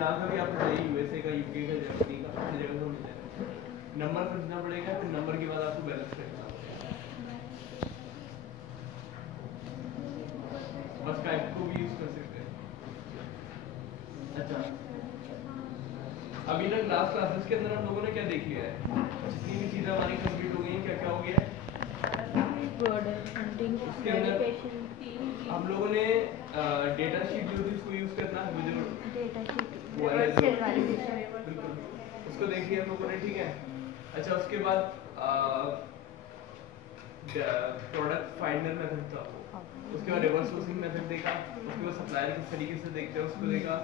जहाँ का भी आपको चाहिए, यूएसए का, यूके का, जर्मनी का, अपनी जगह से मिल जाएगा। नंबर खरीदना पड़ेगा, फिर नंबर के बाद आपको बैलेंस करना बस स्काइप को भी यूज कर सकते हैं। अच्छा, अभी तक लास्ट क्लासेस के अंदर हम लोगों ने क्या देख लिया है? जितनी भी चीजें हमारी कंप्लीट हो गई हैं, क्या क्या हो गया है? उसके अंदर हम लोगों ने डेटा शीट जो थी उसको यूज करना, बिल्कुल उसको देख लिया हम लोगों ने, ठीक है। अच्छा, उसके बाद प्रोडक्ट फाइंडर मेथड था, उसके बाद रिवर्स सोर्सिंग मेथड देखा, उसके बाद सप्लायर किस तरीके से देखते हैं उसको देखा।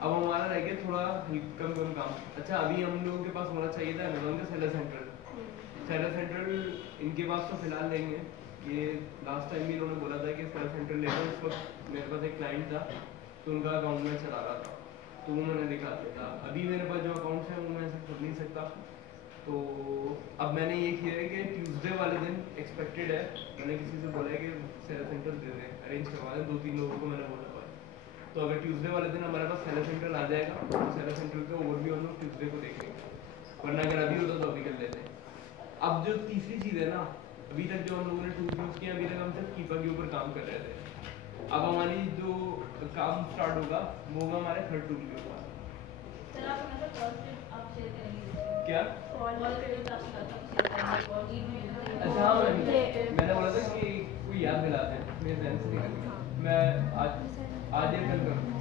अब हमारा रह गया थोड़ा कम काम। अच्छा, अभी हम लोगों के पास होना चाहिए था अमेज़न का सेलर सेंट्रल। सेलर सेंट्रल इनके पास तो फिलहाल नहीं है, ये लास्ट टाइम भी इन्होंने बोला था कि सेलर सेंट्रल लेकर। उस वक्त मेरे पास एक क्लाइंट था तो उनका अकाउंट में चला रहा था, तो वो मैंने दिखा दिया था। अभी मेरे पास जो अकाउंट है वो मैं ऐसे कर नहीं सकता, तो अब मैंने ये किया है कि ट्यूसडे वाले दिन एक्सपेक्टेड है, मैंने किसी से बोला है कि सेलर सेंट्रल दे दें, अरेंज करवा दें, 2-3 लोगों को मैंने बोला हुआ है। तो अगर ट्यूसडे वाले दिन हमारे पास सेलर सेंट्रल आ जाएगा तो सेलर सेंट्रल का ओवरव्यू हम लोग ट्यूसडे को देखेंगे, वरना अगर अभी होता तो अभी कर लेते हैं। अब जो तीसरी चीज़ है ना, अभी तक जो हम लोगों ने टूल यूज़ किया, अभी तक हम सिर्फ कीपा के ऊपर काम कर रहे थे। अब हमारी जो काम स्टार्ट होगा वो होगा हमारे थर्ड टूल के ऊपर। क्या? अच्छा हाँ, मैंने बोला था कि कोई याद दिलाते हैं, मेरे ध्यान से निकल गया। मैं आज या कल करूँगा।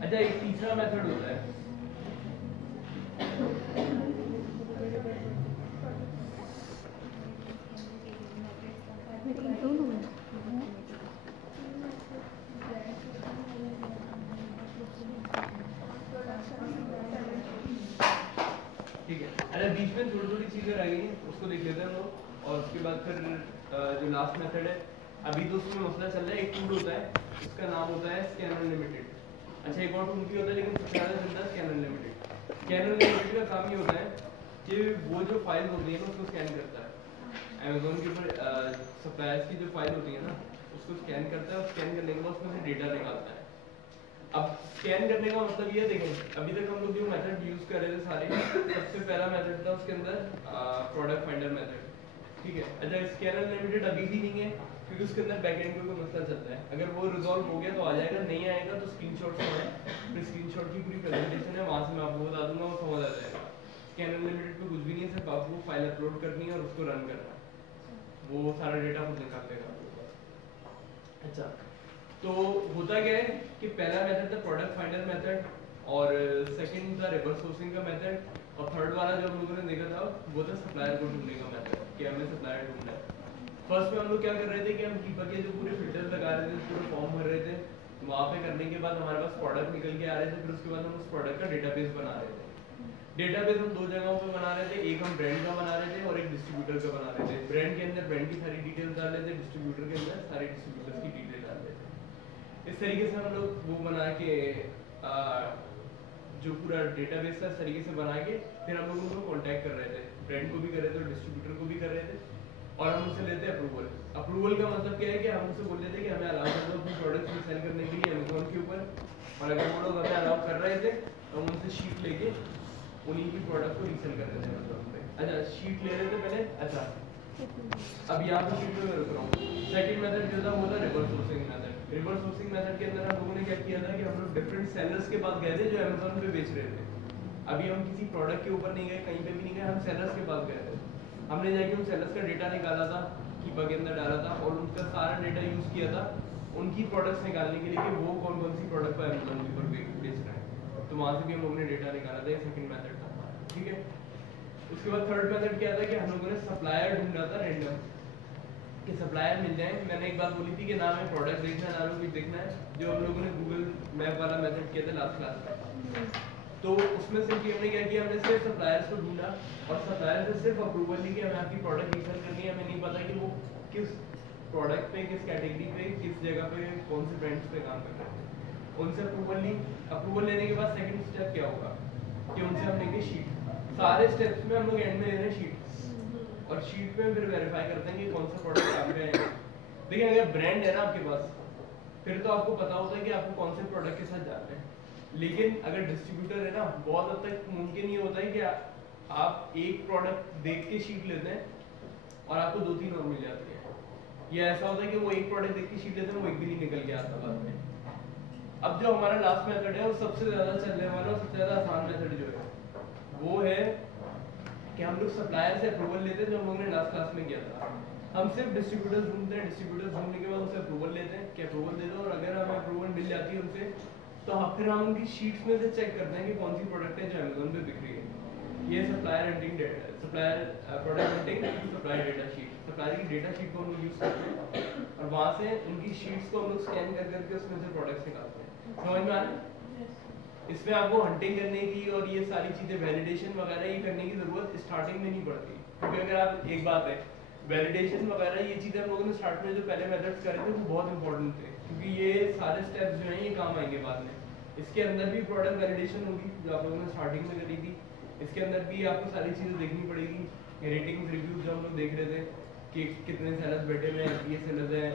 अच्छा, एक तीसरा मेथड होता है, ठीक है। अरे बीच में थोड़ी थोड़ी चीज़ें रह गई हैं, उसको देख लेते हैं हम लोग, और उसके बाद फिर जो लास्ट मेथड है, अभी तो उसमें मसला चल रहा है। एक टूल होता है, उसका नाम होता है स्कैन अनलिमिटेड। अच्छा, एक और टूल भी होता है, लेकिन सबसे ज़्यादा चलता है स्कैन अनलिमिटेड। स्कैन अनलिमिटेड का काम ये होता है कि वो जो फाइल होती है ना उसको स्कैन करता है। अमेज़न के ऊपर सप्लायर्स की जो फाइल होती है ना उसको स्कैन करता है, और स्कैन करने के बाद उसमें से डेटा निकालता है। अब स्कैन करने का मतलब ये देखें, अभी तक हम लोग जो मेथड यूज कर रहे थे सारे, सबसे पहला मेथड था उसके अंदर प्रोडक्ट फाइंडर मेथड, ठीक है। अच्छा, स्कैन अनलिमिटेड अभी भी नहीं है क्योंकि उसके अंदर बैकएंड पे कोई मसला चलता है। अगर वो रिजॉल्व हो गया तो आ जाएगा, नहीं आएगा तो स्क्रीनशॉट से है, फिर स्क्रीनशॉट की पूरी प्रेजेंटेशन है, वहां से मैं आपको बता दूंगा, वो समझ आ जाएगा। स्कैन अनलिमिटेड पे कुछ भी नहीं है, सिर्फ आपको फाइल अपलोड करनी है और उसको रन करना है, वो सारा डेटा खुद निकाल देगा। अच्छा, तो होता क्या है कि पहला मेथड था प्रोडक्ट फाइंडर मेथड, और सेकंड था रिवर्स सोर्सिंग का मेथड, और थर्ड वाला जो हम लोगों ने देखा था वो था सप्लायर को ढूंढने का मेथड, कि हमें सप्लायर ढूंढना है। फर्स्ट में हम लोग क्या कर रहे थे कि हम कीपा के जो पूरे फिल्टर लगा रहे थे, पूरे फॉर्म भर रहे थे, वहाँ पे करने के बाद हमारे पास प्रोडक्ट निकल के आ रहे थे, फिर उसके बाद हम उस प्रोडक्ट का डेटाबेस बना रहे थे। डेटाबेस हम 2 जगहों पे बना रहे थे, एक हम ब्रांड का बना रहे थे और एक डिस्ट्रीब्यूटर का बना रहे थे। ब्रांड के अंदर ब्रांड की सारी डिटेल्स डाल रहे थे, डिस्ट्रीब्यूटर के अंदर सारे डिस्ट्रीब्यूटर्स की डिटेल डाल रहे थे। इस तरीके से हम लोग वो बना के जो पूरा डेटाबेस था इस तरीके से बना के फिर हम लोग उनको कांटेक्ट कर रहे थे, ब्रांड को भी कर रहे थे और डिस्ट्रीब्यूटर को भी कर रहे थे, और हम उनसे लेते अप्रूवल। अप्रूवल का मतलब क्या है कि हम उनसे बोल देते कि हमें अलाउ कर दो अपने प्रोडक्ट्स सेल करने के लिए अमेज़न के ऊपर, और अगर वो लोग हमें अलाउ कर रहे थे तो हम उनसे शीट लेके उन्हीं की प्रोडक्ट को रीसेल कर देते हैं अमेज़न पे। अच्छा, शीट ले रहे थे पहले। अच्छा, अब यहाँ पे शीट पे मैं रुक रहा हूँ। सेकंड मेथड जो था वो था reverse sourcing method. Reverse sourcing method के अंदर हम लोगों ने क्या किया था कि हम लोग डिफरेंट सेलर्स के पास गए थे जो अमेज़न पे बेच रहे थे। अभी हम किसी प्रोडक्ट के ऊपर नहीं गए, कहीं पे भी नहीं गए, हम सेलर्स के पास गए थे। हमने जाके उन सेलर्स का डेटा निकाला था, कीपा के अंदर डाला था, और उनका सारा डेटा यूज किया था उनकी प्रोडक्ट्स निकालने के लिए कि वो कौन कौन सी प्रोडक्ट पर अमेज़न के ऊपर बेच रहे हैं। तो वहाँ से भी हम लोगों ने डेटा निकाला था। ये सेकंड मेथड था, ठीक है। उसके बाद थर्ड मेथड क्या था कि हम लोगों ने सप्लायर ढूंढा था रैंडम, कि सप्लायर मिल जाए। मैंने एक बात बोली थी कि ना हमें प्रोडक्ट देखना है ना हमें कुछ देखना है, जो हम लोगों ने गूगल मैप वाला मेथड किया था लास्ट क्लास में। तो उसमें सिर्फ हमने क्या किया, हमने सिर्फ सप्लायर्स को ढूंढा और सप्लायर से सिर्फ अप्रूवल ली कि हमें आपकी प्रोडक्ट रीसेल करनी है। हमें नहीं पता कि वो किस प्रोडक्ट पे, किस कैटेगरी पे, किस जगह पे, कौन से ब्रांड्स पे काम कर रहे थे। उनसे अप्रूवल ली। अप्रूवल लेने के बाद सेकंड स्टेप क्या होगा कि उनसे हम लेंगे शीट। सारे स्टेप्स में हम लोग एंड में ले रहे हैं शीट, और शीट पे फिर वेरीफाई करते हैं कि कौन सा प्रोडक्ट काम का है। देखिए, अगर ब्रांड है ना आपके पास, फिर तो आपको पता होता है कि आपको कौन से प्रोडक्ट के साथ जाना है। लेकिन अगर डिस्ट्रीब्यूटर है ना, बहुत हद तक मुमकिन ये होता है कि आप एक प्रोडक्ट देख के शीट लेते हैं और आपको 2-3 और मिल जाती है, या ऐसा होता है कि वो एक प्रोडक्ट देख के शीट लेते हैं, वो एक भी नहीं निकल के आता बाद में। अब जो हमारा लास्ट मेथड है वो सबसे ज्यादा चलने वाला और सबसे ज्यादा आसान मेथड जो है वो है कि हम लोग सप्लायर से अप्रूवल लेते हैं, जो हम लोगों ने लास्ट क्लास में किया था। हम सिर्फ डिस्ट्रीब्यूटर्स ढूंढते हैं, डिस्ट्रीब्यूटर्स ढूंढने के बाद उनसे अप्रूवल लेते हैं कि अप्रूवल दे दो, और अगर हमें अप्रूवल मिल जाती है उनसे तो फिर हम उनकी शीट्स में से चेक करते हैं कि कौन सी प्रोडक्ट है जो अमेज़न पे बिक रही है। ये supplier hunting data, supplier product hunting supplier data sheet, supplier की डेटा शीट को हम लोग यूज करते हैं और वहाँ से उनकी शीट्स को हम लोग स्कैन कर करके उसमें से प्रोडक्ट्स निकालते हैं। समझ में आ रहा है? इसमें आपको हंटिंग करने की और ये सारी चीजें वैलिडेशन वगैरह ये करने की जरूरत स्टार्टिंग में नहीं पड़ती, क्योंकि अगर आप एक बात है वैलिडेशन वगैरह ये चीजें हम लोगों ने स्टार्ट में जो पहले मेथड्स करे थे वो बहुत इंपॉर्टेंट थे, क्योंकि ये सारे स्टेप्स जो हैं ये काम आएंगे बाद में। इसके अंदर भी प्रोडक्ट वैलिडेशन होगी जो आप लोगों ने स्टार्टिंग में करी थी, इसके अंदर भी आपको सारी चीजें देखनी पड़ेगी। रेटिंग्स रिव्यूज जो हम लोग देख रहे थे कि कितने सेलर्स बैठे हुए हैं, एफबीए सेलर्स हैं,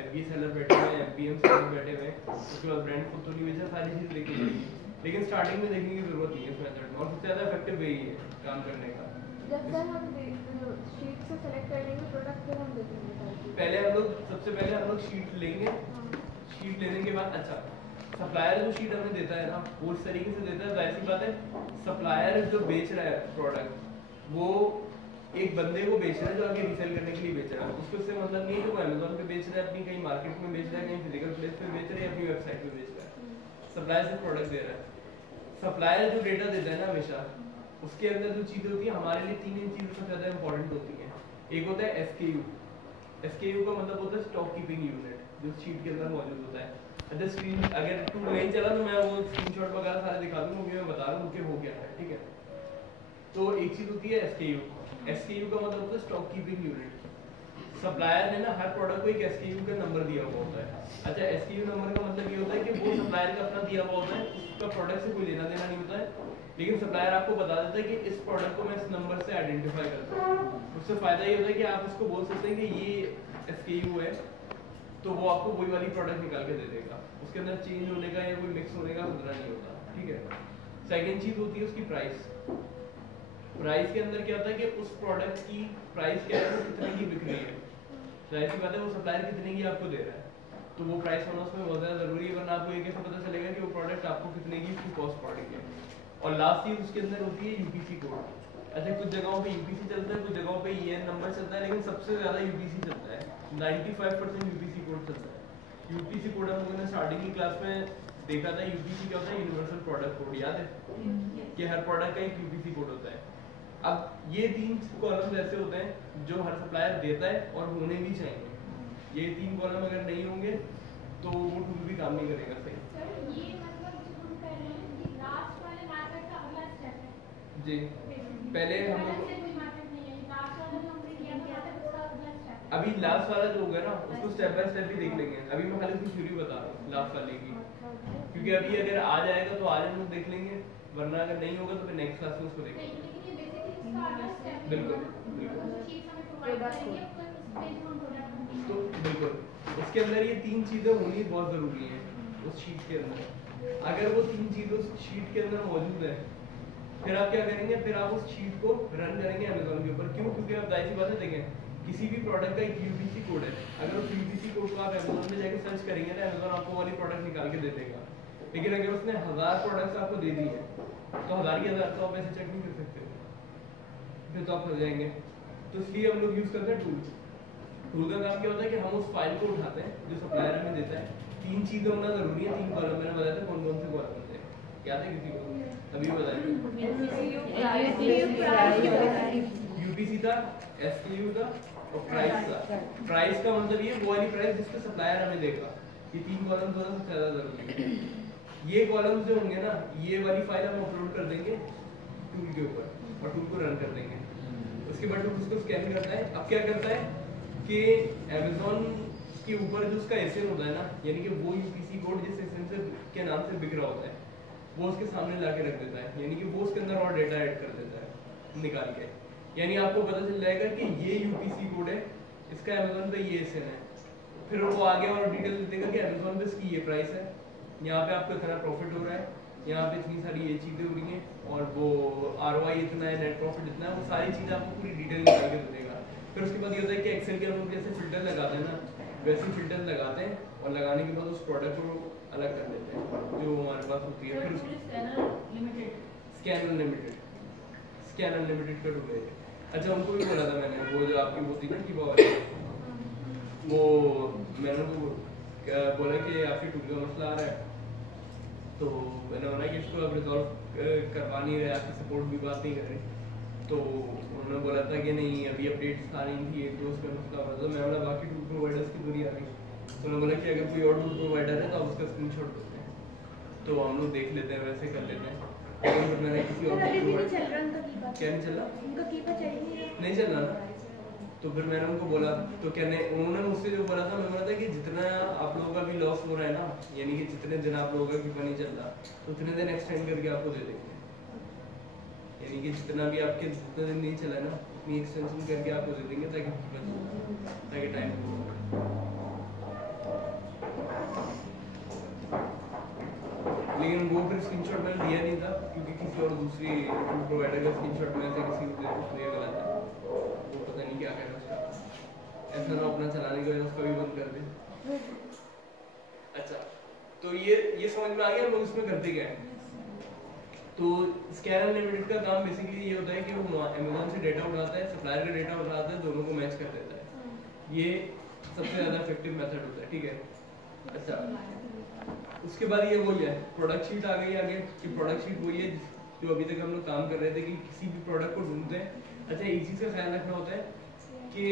एफबीए सेलर बैठे हुए हैं, एफबीएम सेलर बैठे हुए हैं, उसके बाद ब्रांड खुद तो नहीं बेचा, सारी चीजें देखनी पड़ेगी। लेकिन स्टार्टिंग में देखने की जरूरत नहीं है इस मेथड में, और सबसे ज्यादा इफेक्टिव वे ही है काम करने का। जब सर हम शीट से सेलेक्ट कर लेंगे प्रोडक्ट, फिर हम देखेंगे पहले हम लोग सबसे पहले हम लोग शीट लेंगे। शीट लेने के बाद अच्छा सप्लायर जो शीट हमें देता है ना वो इस तरीके से देता है, तो ऐसी बात है सप्लायर जो बेच रहा है प्रोडक्ट वो एक बंदे को बेच रहा है जो आगे रीसेल करने के लिए बेच रहा है, उसको इससे मतलब नहीं है कि वो अमेज़न पे बेच रहा है, अपनी कहीं मार्केट में बेच रहा है, कहीं फिजिकल प्लेस पे बेच रहा है, अपनी वेबसाइट पे बेच रहा है। सप्लायर से प्रोडक्ट दे रहा है। सप्लायर जो डेटा देता है ना हमेशा उसके अंदर जो चीजें होती है हमारे लिए 3 चीजें सबसे ज्यादा इंपॉर्टेंट होती हैं। एक होता है एसकेयू, एसकेयू का मतलब होता है स्टॉक कीपिंग यूनिट, जो शीट के अंदर मौजूद होता है। अच्छा स्क्रीन अगर टूल नहीं चला तो मैं वो स्क्रीनशॉट वगैरह सारे दिखा दूंगा, क्योंकि मैं बता रहा हूँ कि हो गया है, ठीक है। तो एक चीज होती है एसकेयू, एसकेयू का मतलब होता है स्टॉक कीपिंग यूनिट। सप्लायर ने ना हर प्रोडक्ट को एक एसकेयू का नंबर दिया हुआ होता है। अच्छा एसकेयू नंबर का मतलब ये होता है कि वो सप्लायर का अपना दिया हुआ होता है, उसका प्रोडक्ट से कोई लेना देना नहीं होता है, लेकिन सप्लायर आपको बता देता है कि इस प्रोडक्ट को मैं इस नंबर से आइडेंटिफाई करता हूँ। उससे फायदा ये होता है कि आप उसको बोल सकते हैं कि ये एसकेयू है, तो वो आपको वही वाली प्रोडक्ट निकाल के दे देगा, उसके अंदर चेंज होने का या कोई मिक्स होने का खतरा नहीं होता, ठीक है। सेकंड चीज होती है उसकी प्राइस। प्राइस के अंदर क्या होता है कि उस प्रोडक्ट की प्राइस क्या है, वो कितने की बिक रही है, जाहिर सी बात है वो सप्लायर कितने की आपको दे रहा है, तो वो प्राइस होना उसमें बहुत ज़्यादा जरूरी है, वरना आपको ये कैसे पता चलेगा कि वो प्रोडक्ट आपको कितने की उसकी कॉस्ट पड़ रही है। और लास्ट चीज उसके अंदर होती है यूपीसी कोड। अच्छा कुछ जगहों पे यूपीसी चलता है, कुछ जगहों पे ईएन नंबर चलता है, लेकिन सबसे ज्यादा यूपीसी चलता है, 95% यूपीसी कोड चलता है। यूपीसी कोड हम लोगों ने स्टार्टिंग की क्लास में देखा था। यूपीसी क्या होता है, यूनिवर्सल प्रोडक्ट कोड, याद है कि हर प्रोडक्ट का एक यूपीसी कोड होता है। अब ये 3 कॉलम ऐसे होते हैं जो हर सप्लायर देता है और होने भी चाहिए। ये 3 कॉलम अगर नहीं होंगे तो वो टूल भी काम नहीं करेगा सही। जी पहले हम लोग अभी लास्ट वाला जो होगा ना उसको स्टेप बाय स्टेप ही देख लेंगे। अभी मैं खाली उसकी थ्योरी बता रहा हूँ लास्ट वाले की, क्योंकि अभी अगर आ जाएगा तो आज हम लोग देख लेंगे, वरना अगर नहीं होगा तो फिर नेक्स्ट क्लास में उसको देखेंगे। बिल्कुल तो बिल्कुल उसके अंदर ये 3 चीजें होनी बहुत जरूरी है उस शीट के अंदर। अगर वो 3 चीजें उस शीट के अंदर मौजूद है फिर आप क्या करेंगे, फिर आप उस शीट को रन करेंगे अमेज़न के ऊपर। क्यों? क्योंकि आप जाहिर सी बात है देखें किसी भी प्रोडक्ट का एक यूपीसी कोड है, अगर उस यूपीसी कोड को आप अमेज़न में जाकर सर्च करेंगे ना अमेज़न आपको वाली प्रोडक्ट निकाल के दे देगा। लेकिन अगर उसने 1000 प्रोडक्ट्स आपको दे दी है तो 1000 की 1000 तो आप ऐसे चेक नहीं कर सकते, फिर तो आप फंस जाएंगे। तो इसलिए हम लोग यूज करते हैं टूल। टूल का काम क्या होता है कि हम उस फाइल को उठाते हैं जो सप्लायर हमें देता है। 3 चीजें होना जरूरी है, 3 कॉलम मैंने बताया था कौन कौन से कॉलम होते हैं, याद है किसी को? अभी बताइए। यूपीसी था, एसकेयू था और प्राइस था। प्राइस का मतलब ये वो वाली प्राइस जिसका सप्लायर हमें देगा। ये 3 कॉलम होना सबसे ज्यादा जरूरी है। ये कॉलम्स जो होंगे ना ये वाली फाइल हम अपलोड कर देंगे टूल के ऊपर और टूल को रन कर देंगे। उसके बाद टूल उसको स्कैन करता है। अब क्या करता है कि अमेज़न के ऊपर जो उसका एसएन होता है ना, यानी कि वो यूपीसी कोड जिस एसएन से के नाम से बिक रहा होता है वो उसके सामने लाके रख देता है, यानी कि वो उसके अंदर और डेटा ऐड कर देता है निकाल के। यानी आपको पता चल जाएगा कि ये यूपीसी कोड है, इसका अमेज़न पे ये एसएन है, फिर वो आगे और डिटेल देगा कि अमेज़न पे इसकी ये प्राइस है, यहाँ पे आपको इतना प्रॉफिट हो रहा है, यहाँ पे इतनी सारी ये चीज़ें हो रही हैं, और वो ROI इतना है, नेट प्रॉफिट इतना है, वो सारी चीज़ें आपको पूरी डिटेल निकाल के दे देगा। फिर उसके बाद ये होता है कि एक्सेल के हम लोग जैसे फिल्टर लगाते हैं ना, वैसे फिल्टर लगाते हैं, और लगाने के बाद उस प्रोडक्ट को अलग कर देते हैं जो हमारे पास होती है। फिर स्कैन अनलिमिटेड का टूल है। अच्छा, उनको भी बोला था मैंने, वो जो आपकी वो थी ना की वाली, वो मैंने उनको बोला कि आपके टूल का मसला आ रहा है, तो मैंने बोला कि इसको अब रिजॉल्व करवा नहीं रहे, आपकी सपोर्ट भी बात नहीं कर रही, तो उन्होंने बोला था कि नहीं अभी अपडेट्स आ रही थी, एक दो उसका मसला हो रहा था। मैं बोला बाकी टूल प्रोवाइडर्स की दूरी आ रही, तो उन्होंने बोला कि अगर कोई और टूल प्रोवाइडर है तो आप उसका स्क्रीनशॉट देते हैं, तो हम लोग देख लेते हैं, वैसे कर लेते हैं। लेकिन मैंने किसी और अभी भी नहीं चल रहा उनका कीपा, क्या नहीं चल रहा, उनका कीपा चल नहीं चल रहा ना, तो फिर मैंने उनको बोला, तो कहने उन्होंने मुझसे जो बोला था, मैं बोला था कि जितना आप लोगों का भी लॉस हो रहा है ना, यानी कि जितने दिन आप लोगों का कीपा नहीं चल रहा, तो उतने दिन एक्सटेंड करके आपको दे देंगे, यानी कि जितना भी आपके जितने दिन नहीं चला है ना, उतनी एक्सटेंशन करके आपको दे देंगे, ताकि टाइम लेकिन वो फिर स्क्रीनशॉट मैंने दिया नहीं था, क्योंकि किसी और दूसरी प्रोवाइडर का स्क्रीनशॉट मैंने से किसी को दिया गलत है, वो पता नहीं क्या कहना उसका, ऐसा ना अपना चलाने की वजह उसका भी बंद कर दे। अच्छा, तो ये समझ में आ गया हम लोग इसमें करते क्या है। तो स्कैन अनलिमिटेड का काम बेसिकली ये होता है कि वो अमेज़न से डेटा उठाता है, सप्लायर का डेटा उठाता है, दोनों को मैच कर देता है। ये सबसे ज़्यादा इफेक्टिव मेथड होता है, ठीक है। अच्छा, उसके बाद ये वही है, प्रोडक्ट शीट आ गई आगे, कि प्रोडक्ट शीट वही है जो अभी तक हम लोग काम कर रहे थे, कि किसी भी प्रोडक्ट को ढूंढते हैं। अच्छा, एक चीज़ का ख्याल रखना होता है कि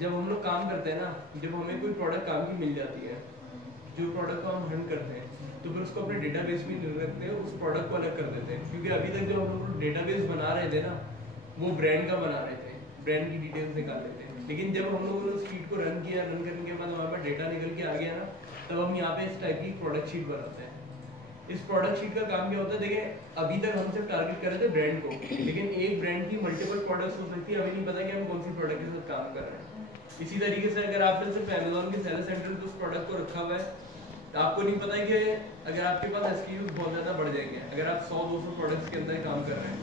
जब हम लोग काम करते हैं ना, जब हमें कोई प्रोडक्ट काम की मिल जाती है, जो प्रोडक्ट को हम हंट करते हैं, तो फिर उसको अपने डेटाबेस में नहीं रखते हैं, उस प्रोडक्ट को अलग कर देते हैं। क्योंकि अभी तक जो हम लोग डेटाबेस बना रहे थे ना, वो ब्रांड का बना रहे थे, ब्रांड की डिटेल्स निकाल लेते हैं। लेकिन जब हम लोगों ने उस शीट को रन किया, रन करने के बाद हमारे पास डेटा निकल के आ गया ना, तब हम यहाँ पे इस टाइप की प्रोडक्ट शीट बनाते हैं। इस प्रोडक्ट शीट का काम क्या होता है, देखिए अभी तक हम सिर्फ टारगेट कर रहे थे ब्रांड को, लेकिन एक ब्रांड की मल्टीपल प्रोडक्ट्स हो सकती है, अभी नहीं पता कि हम कौन सी प्रोडक्ट के साथ काम कर रहे हैं। इसी तरीके से अगर आपने सिर्फ अमेज़न के सेलर सेंटर पे उस प्रोडक्ट को रखा हुआ है, तो आपको नहीं पता कि अगर आपके पास SKUs बहुत ज़्यादा बढ़ जाएंगे, अगर आप 100-200 प्रोडक्ट्स के अंदर काम कर रहे हैं,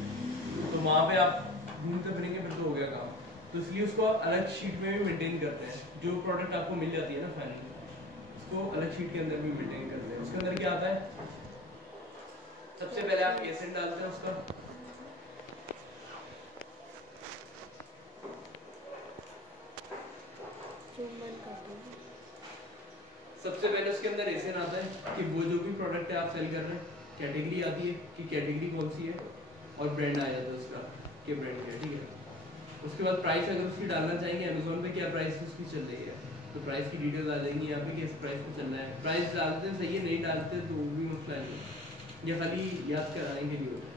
तो वहाँ पे आप ढूंढते फिरेंगे, फिर तो हो गया काम। तो इसलिए उसको आप अलग शीट में भी मेंटेन करते हैं, जो प्रोडक्ट आपको मिल जाती है ना फाइनली, उसको अलग शीट के अंदर भी मेंटेन करते हैं। उसके अंदर क्या आता है, सबसे पहले आप एसेट डालते हैं उसका, सबसे पहले उसके अंदर एसेट आता है कि वो जो भी प्रोडक्ट है आप सेल कर रहे हैं, कैटेगरी आती है कि कैटेगरी कौन सी है, और ब्रांड आ जाता है उसका कि ब्रांड क्या है, ठीक है। उसके बाद प्राइस अगर उसकी डालना चाहेंगे अमेज़न पे, क्या प्राइस उसकी चल रही है, तो प्राइस की डिटेल्स आ जाएंगी यहाँ पे कि इस प्राइस पे चल रहा है। प्राइस डालते सही है, नहीं डालते तो वो भी मसला नहीं, या खाली याद कराएंगे नहीं होता।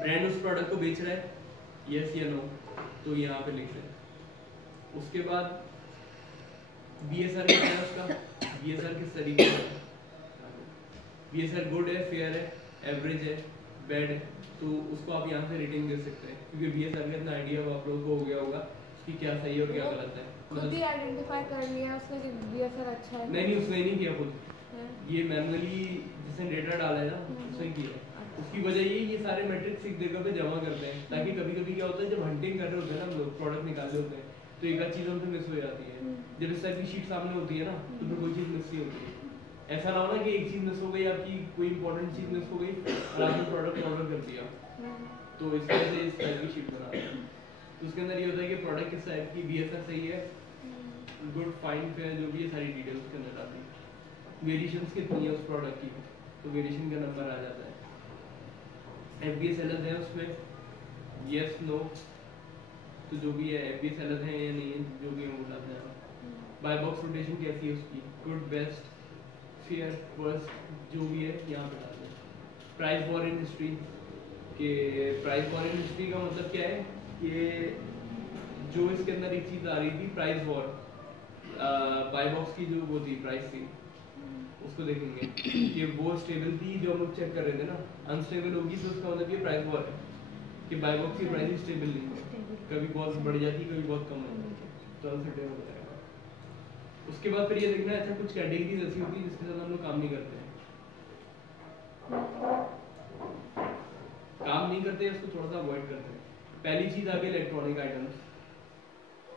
ब्रांड उस प्रोडक्ट को बेच रहा है, यस या नो, तो यहाँ पे लिख रहे हैं। उसके बाद BSR क्या है उसका, BSR किस तरीके से, BSR गुड है, फेयर है, एवरेज है, बैड है, तो उसको आप यहाँ से रेटिंग दे सकते हैं, क्योंकि BSR का इतना आइडिया आप लोगों को हो गया होगा कि क्या सही और क्या गलत है। खुद ही आइडेंटिफाई कर लिया उसने कि BSR अच्छा है। नहीं, उसने नहीं किया खुद, ये मैनुअली जिसने डेटा डाला है ना, उसने किया। उसकी वजह ये सारे मैट्रिक्स एक जगह पे जमा करते हैं, ताकि कभी कभी क्या होता है, जब हंटिंग कर रहे होते हैं ना हम लोग, प्रोडक्ट निकाल रहे होते हैं, तो एक आध चीज़ हमसे मिस हो जाती है। जब इस टाइप की शीट सामने होती है ना, तो फिर कोई चीज़ मिस नहीं होती है। ऐसा ना हो ना कि एक चीज़ मिस हो गई, आपकी कोई इंपॉर्टेंट चीज़ मिस हो गई और आपने प्रोडक्ट ऑर्डर कर दिया, तो इस तरह से इस टाइप की शीट बनाते हैं। तो उसके अंदर ये होता है कि प्रोडक्ट किस टाइप की, BSR सही है, गुड, फाइन, फेयर, जो भी है सारी डिटेल्स उसके अंदर आती है। वेरिएशंस कितनी है उस प्रोडक्ट की, तो वेरिएशन का नंबर आ जाता है। FBS अलग है उसमें, यस नो, तो जो भी है FBS अलग है या नहीं है, जो भी हम बताते हैं। बाय बॉक्स रोटेशन कैसी है उसकी, गुड, बेस्ट, फेयर, वर्स्ट, जो भी है यहाँ पे डालते हैं। प्राइस फॉरेन हिस्ट्री, के प्राइस फॉरेन हिस्ट्री का मतलब क्या है कि जो इसके अंदर एक चीज़ आ रही थी, प्राइस वॉर, बाय बॉक्स की जो वो थी प्राइस थी, उसको देखेंगे कि वो स्टेबल थी जो हम लोग चेक कर रहे थे ना, अनस्टेबल होगी तो उसका मतलब ये प्राइस वॉर है कि बाय बॉक्स की प्राइस स्टेबल नहीं है, कभी बहुत बढ़ जाती है, कभी बहुत कम हो जाती है, तो अनस्टेबल हो जाएगा। उसके बाद फिर ये देखना ऐसा कुछ कैटेगरीज ऐसी होती है जिसके साथ हम लोग काम नहीं करते हैं, काम नहीं करते उसको थोड़ा सा अवॉइड करते हैं। पहली चीज आ गई इलेक्ट्रॉनिक आइटम्स,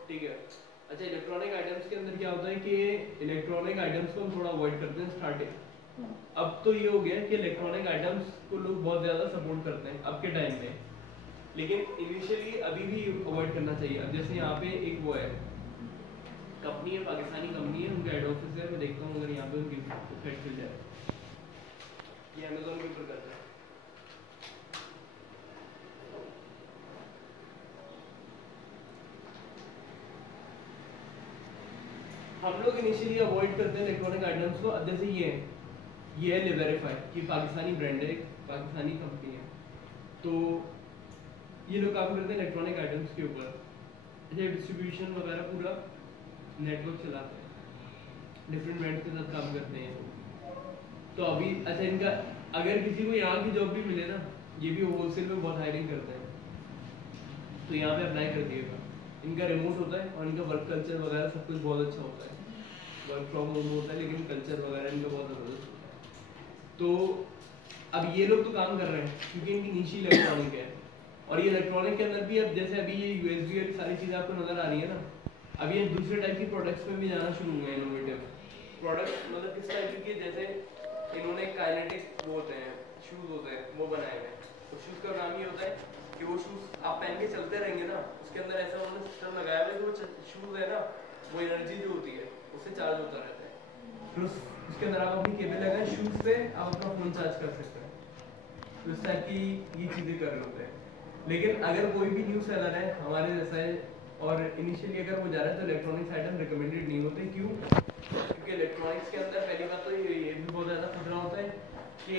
ठीक है। अच्छा इलेक्ट्रॉनिक आइटम्स के अंदर क्या होता है कि इलेक्ट्रॉनिक आइटम्स को हम थोड़ा अवॉइड करते हैं स्टार्टिंग। अब तो ये हो गया कि इलेक्ट्रॉनिक आइटम्स को लोग बहुत ज़्यादा सपोर्ट करते हैं अब के टाइम में, लेकिन इनिशियली अभी भी अवॉइड करना चाहिए। अब जैसे यहाँ पे एक वो है कंपनी है, पाकिस्तानी कंपनी है, उनका हेड ऑफिस है, मैं देखता हूँ अगर यहाँ पे उनकी वेबसाइट खुल जाए, ये अमेज़न के ऊपर करता है। हम लोग इनिशियली अवॉइड करते हैं इलेक्ट्रॉनिक आइटम्स को। अब जैसे ये है लिवेरिफाई, ये पाकिस्तानी ब्रांड है, पाकिस्तानी कंपनी है, तो ये लोग काम करते हैं इलेक्ट्रॉनिक आइटम्स के ऊपर, जैसे डिस्ट्रीब्यूशन वगैरह पूरा नेटवर्क चलाते हैं, डिफरेंट ब्रांड्स के साथ काम करते हैं। तो अभी अच्छा इनका अगर किसी को यहाँ की जॉब भी मिले ना, ये भी होलसेल में बहुत हायरिंग करते हैं, तो यहाँ पे अप्लाई कर दिएगा। इनका रिमोट होता है और इनका वर्क कल्चर वगैरह सब कुछ बहुत अच्छा होता है, वर्क फ्रॉम होम होता है, लेकिन कल्चर वगैरह इनका बहुत ज़बरदस्त होता है। तो अब ये लोग तो काम कर रहे हैं क्योंकि इनकी निशी इलेक्ट्रॉनिक है, और ये इलेक्ट्रॉनिक के अंदर भी अब जैसे अभी ये यूएसबी और सारी चीज़ें आपको नज़र आ रही है ना, अब ये दूसरे टाइप की प्रोडक्ट्स में भी जाना शुरू हुए हैं। इनोवेटिव प्रोडक्ट मतलब किस टाइप के, जैसे इन्होंने काइनेटिक वो होते हैं शूज़ होते हैं वो बनाए हुए हैं। तो शूज़ का काम ये होता है कि वो शूज़ आप पहन के चलते रहेंगे ना, उसके अंदर ऐसा उन्होंने सिस्टम लगाया हुआ है कि वो शूज़ है ना, वो एनर्जी जो होती है उससे चार्ज होता रहता है। फिर उसके अंदर आप अपनी केबल लगाएं, शूज़ से आप अपना फ़ोन चार्ज कर सकते हैं। तो इस टाइप की ये चीज़ें कर रहे होते हैं। लेकिन अगर कोई भी न्यू सेलर है हमारे जैसा है और इनिशियली अगर वो जा रहा है तो इलेक्ट्रॉनिक्स आइटम रिकमेंडेड नहीं होते। क्यों? क्योंकि इलेक्ट्रॉनिक्स के अंदर पहली बात तो ये भी बहुत ज़्यादा खतरा होता है कि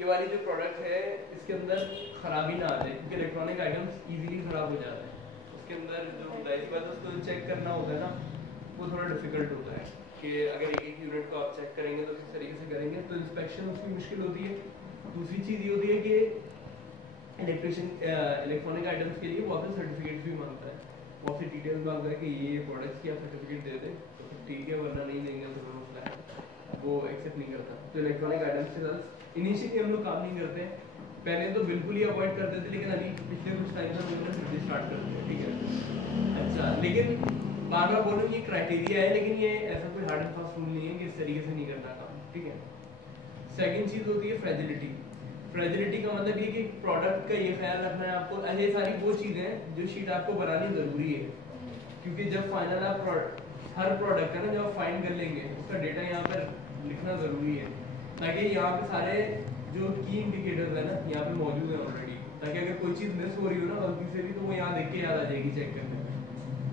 ये वाली जो प्रोडक्ट है इसके अंदर खराबी ना आ जाए, क्योंकि इलेक्ट्रॉनिक आइटम्स इजीली ख़राब हो जाता है। उसके अंदर जो डाइस बात है उसको चेक करना होता है ना, वो थोड़ा डिफिकल्ट होता है कि अगर एक यूनिट को आप चेक करेंगे तो किस तरीके से करेंगे, तो इंस्पेक्शन उसकी मुश्किल होती है। दूसरी चीज़ ये होती है कि इलेक्ट्रॉनिक आइटम्स के लिए वो आपसे सर्टिफिकेट भी मांगता है, वो आपसे डिटेल्स मांगता है कि ये प्रोडक्ट्स की आप सर्टिफिकेट दे दें तो फिर ठीक है, वरना नहीं देंगे तो फिर मसला है, वो एक्सेप्ट नहीं करता। तो इलेक्ट्रॉनिक आइटम्स के साथ इनिशियली हम लोग काम नहीं करते हैं, पहले तो बिल्कुल ही अवॉइड करते थे, लेकिन अभी पिछले कुछ टाइम से हम लोग स्टार्ट करते हैं, ठीक है। अच्छा लेकिन बार बार बोलूँ ये क्राइटेरिया है, लेकिन ये ऐसा कोई हार्ड एंड फास्ट रूल नहीं है कि इस तरीके से नहीं करना काम, ठीक है। सेकेंड चीज़ होती है फ्रेजिलिटी। फ्रेजिलिटी का मतलब ये कि प्रोडक्ट का ये ख्याल रखना है आपको, ये सारी वो चीज़ें हैं जो शीट आपको बनानी ज़रूरी है, क्योंकि जब फाइनल आप हर प्रोडक्ट है ना जब आप फाइंड कर लेंगे उसका डेटा यहाँ पर लिखना ज़रूरी है, ताकि यहाँ पे सारे जो की इंडिकेटर्स है ना यहाँ पे मौजूद है ऑलरेडी, ताकि अगर कोई चीज़ मिस हो रही हो ना गलती से भी तो वो यहाँ देख के याद आ जाएगी चेक करने में,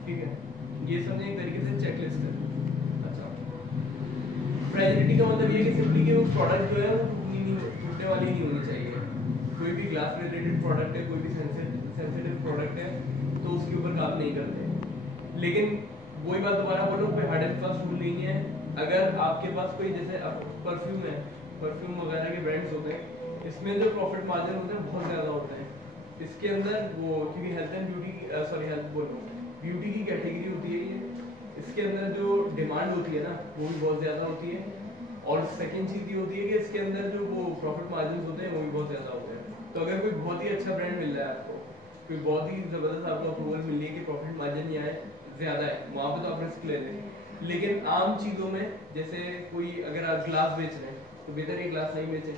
ठीक है। ये समझे एक तरीके से चेकलिस्ट है। अच्छा फ्रेजिलिटी का मतलब ये कि सिंपली कि वो प्रोडक्ट जो है वो टूटने वाली नहीं होनी चाहिए। कोई भी ग्लास रिलेटेड प्रोडक्ट है, कोई भी सेंसिटिव प्रोडक्ट है तो उसके ऊपर काम नहीं करते। लेकिन वही बात दोबारा बोलो, कोई हार्ड एंड फास्ट रूल नहीं है। अगर आपके पास कोई जैसे परफ्यूम है, परफ्यूम वगैरह के ब्रांड्स होते हैं, इसमें जो प्रॉफिट मार्जिन होते हैं बहुत ज़्यादा होते हैं। इसके अंदर वो क्योंकि हेल्थ एंड ब्यूटी की कैटेगरी होती है ये, इसके अंदर जो डिमांड होती है ना वो भी बहुत ज़्यादा होती है। और सेकंड चीज़ ये होती है कि इसके अंदर जो वो प्रॉफिट मार्जिन होते हैं वो भी बहुत ज़्यादा होते हैं। तो अगर कोई बहुत ही अच्छा ब्रांड मिल रहा है आपको, कोई बहुत ही ज़बरदस्त आपको अप्रूवल मिल रही है कि प्रॉफिट मार्जिन यहाँ ज़्यादा है, वहाँ पे तो आप रिस्क ले लें। लेकिन आम चीज़ों में जैसे कोई अगर आप ग्लास बेच रहे हैं तो बेहतर है ग्लास नहीं बेचें,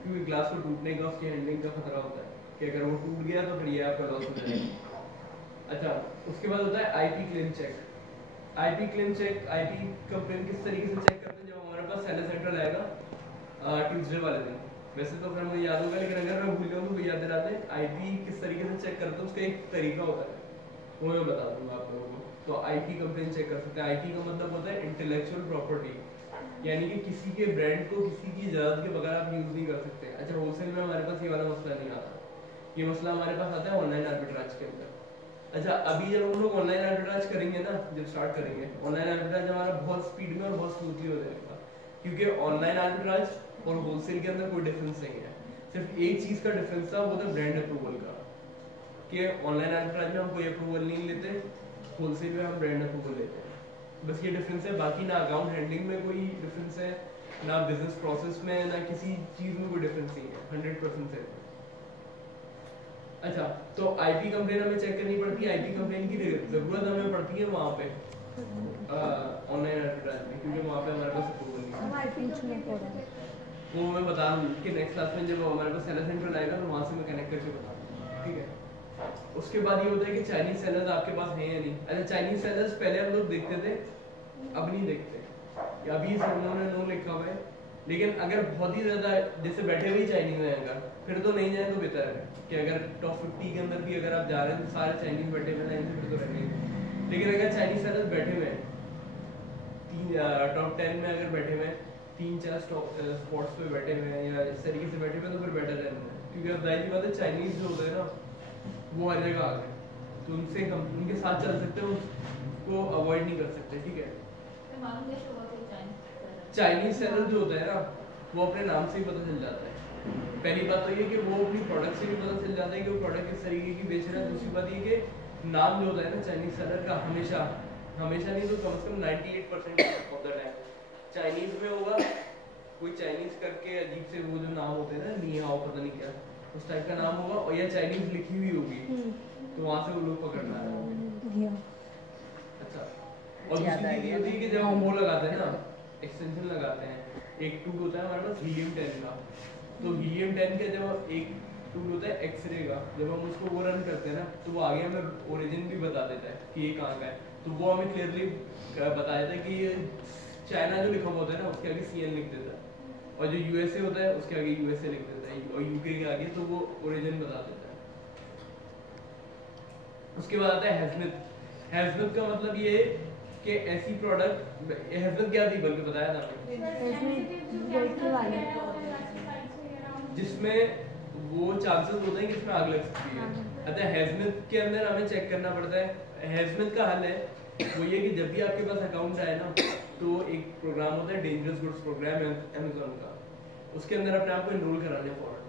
क्योंकि ग्लास को टूटने का, उसकी हैंडलिंग का खतरा होता है कि अगर वो टूट गया तो फिर ये आपका लॉस हो जाएगा। अच्छा उसके बाद होता है IP claim check. IP claim check, IP complain किस तरीके से चेक करते हैं, जब हमारे पास सेलर सेंटर आएगा ट्यूसडे वाले दिन, वैसे तो फिर मुझे याद होगा लेकिन अगर मैं भूल जाऊँ तो याद दिलाते हैं। आईपी किस तरीके से चेक करते हैं उसका एक तरीका होता है, वो मैं बता दूंगा आप लोगों को। तो आईपी कंप्लेन चेक कर सकते हैं। आईपी का मतलब होता है इंटेलेक्चुअल प्रॉपर्टी, यानी कि किसी के ब्रांड को किसी की इजाज़त के बगैर आप यूज़ नहीं कर सकते। अच्छा होलसेल में हमारे पास ये वाला मसला नहीं आता, ये मसला हमारे पास आता है ऑनलाइन आर्बिट्राज के अंदर। अच्छा अभी जब हम लोग ऑनलाइन आर्बिट्राज करेंगे ना, जब स्टार्ट करेंगे ऑनलाइन आर्बिट्राज हमारा बहुत स्पीड में और बहुत स्मूथली हो जाएगा, क्योंकि ऑनलाइन आर्बिट्राज और होलसेल के अंदर कोई डिफरेंस नहीं है। सिर्फ एक चीज़ का डिफरेंस था, वो था ब्रांड अप्रूवल का, कि ऑनलाइन आर्बिट्राज में हम कोई अप्रूवल नहीं लेते, होलसेल में हम ब्रांड अप्रूवल लेते हैं। बस ये डिफरेंस है, बाकी ना अकाउंट हैंडलिंग में कोई डिफरेंस है, ना बिजनेस प्रोसेस में, ना किसी चीज़ में कोई डिफरेंस नहीं है, 100% है। अच्छा, तो आईपी कंप्लेन हमें चेक करनी पड़ती है, आईपी कंप्लेन की ज़रूरत हमें पड़ती है वहाँ पे ऑनलाइन एडवर्टाइजमेंट, क्योंकि वहाँ पे हमारे पास अप्रूवल नहीं है। वो मैं बता दूँ कि नेक्स्ट क्लास में जब हमारे पास सेलर सेंटर आएगा तो वहाँ से मैं कनेक्ट करके बता दूँ, ठीक है। उसके बाद ये होता है कि चाइनीज सेलर्स आपके पास हैं या नहीं। अच्छा, चाइनीज सेलर्स पहले हम लोग देखते थे, अब नहीं देखते, अभी उन्होंने नो लिखा हुआ है। लेकिन अगर बहुत ही ज़्यादा जैसे बैठे हुए चाइनीज हैं अगर, फिर तो नहीं जाए तो बेहतर है कि अगर टॉप 50 के अंदर भी अगर आप जा रहे हैं तो सारे चाइनीज बैठे हुए हैं, फिर तो रहेंगे। लेकिन अगर चाइनीज सेलर्स बैठे हुए हैं टॉप 10 में अगर बैठे हुए हैं, 3-4 स्पॉट्स पे बैठे हुए हैं या इस तरीके से बैठे हुए हैं, तो फिर बेटर रहना है। क्योंकि अब जाहिर सी बात है चाइनीज जो होता है ना वो हर जगह आ गए, तो उनसे हम उनके साथ चल सकते हैं, उसको अवॉइड नहीं कर सकते, ठीक है। चाइनीज सेलर जो होता है ना वो अपने नाम से ही पता चल जाता है। पहली बात तो ये कि वो अपनी प्रोडक्ट से भी पता चल जाता है कि वो प्रोडक्ट किस तरीके की बेच रहा है। दूसरी बात ये कि नाम जो होता है ना चाइनीज सेलर का हमेशा नहीं तो कम से कम 98% ऑफ द टाइम चाइनीज में होगा, कोई चाइनीज करके अजीब से वो जो नाम होते हैं ना नी हाओ पता नहीं क्या उस टाइप का नाम होगा, और या चाइनीज लिखी हुई होगी, तो वहाँ से वो लोग पकड़ना है। अच्छा, और दूसरी चीज ये होती है कि जब हम वो लगाते हैं ना एक्सटेंशन लगाते हैं, एक टूल होता है हमारे पास हीलियम 10 का, तो हीलियम 10 का जब एक टूल होता है एक्सरे का, जब हम उसको वो रन करते हैं ना तो वो आगे हमें ओरिजिन भी बता देता है कि ये कहाँ का है। तो वो हमें क्लियरली बता देता है कि ये चाइना जो लिखा हुआ होता है ना उसके आगे CN लिख देता है, और जो USA होता है उसके आगे USA लिख देता है, और UK के आगे तो वो ओरिजिन बता देता है। उसके बाद आता है हैजनेट। हैजनेट का मतलब ये कि ऐसी प्रोडक्ट, हैजनेट क्या थी बल्कि बताया था जिसमें वो चांसेस होते हैं कि इसमें आग लग सकती है। अच्छा, हैजनेट के अंदर हमें चेक करना पड़ता है। हैजनेट का हल है वो ये कि जब भी आपके पास अकाउंट आए ना तो एक प्रोग्राम होता है डेंजरस गुड्स प्रोग्राम अमेज़न का, उसके अंदर अपने आप को एनरोल कराने फौरन।